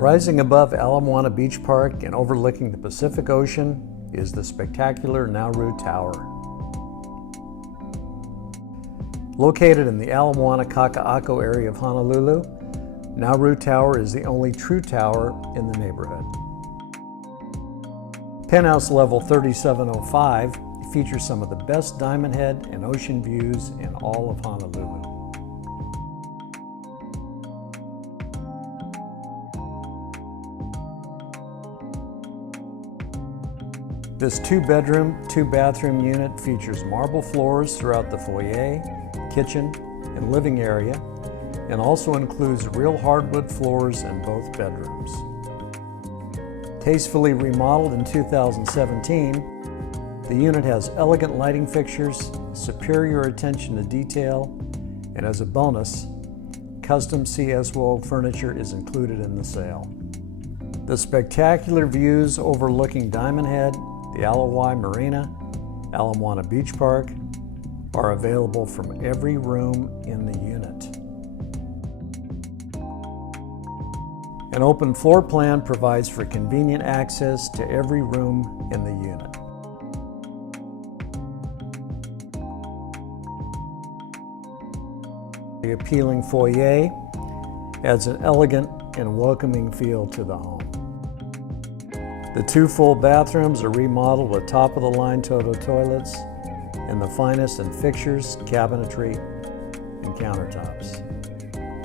Rising above Ala Moana Beach Park and overlooking the Pacific Ocean is the spectacular Nauru Tower. Located in the Ala Moana Kaka'ako area of Honolulu, Nauru Tower is the only true tower in the neighborhood. Penthouse level 3705 features some of the best diamond head and ocean views in all of Honolulu. This 2-bedroom, 2-bathroom unit features marble floors throughout the foyer, kitchen, and living area, and also includes real hardwood floors in both bedrooms. Tastefully remodeled in 2017, the unit has elegant lighting fixtures, superior attention to detail, and as a bonus, custom CS wall furniture is included in the sale. The spectacular views overlooking Diamond Head, the Ala Marina, Ala Moana Beach Park are available from every room in the unit. An open floor plan provides for convenient access to every room in the unit. The appealing foyer adds an elegant and welcoming feel to the home. The 2 full bathrooms are remodeled with top-of-the-line Toto toilets and the finest in fixtures, cabinetry, and countertops.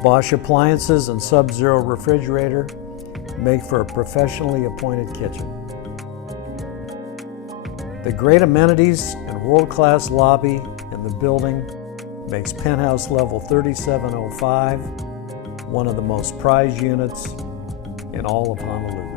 Bosch appliances and Sub-Zero refrigerator make for a professionally appointed kitchen. The great amenities and world-class lobby in the building makes penthouse level 3705 one of the most prized units in all of Honolulu.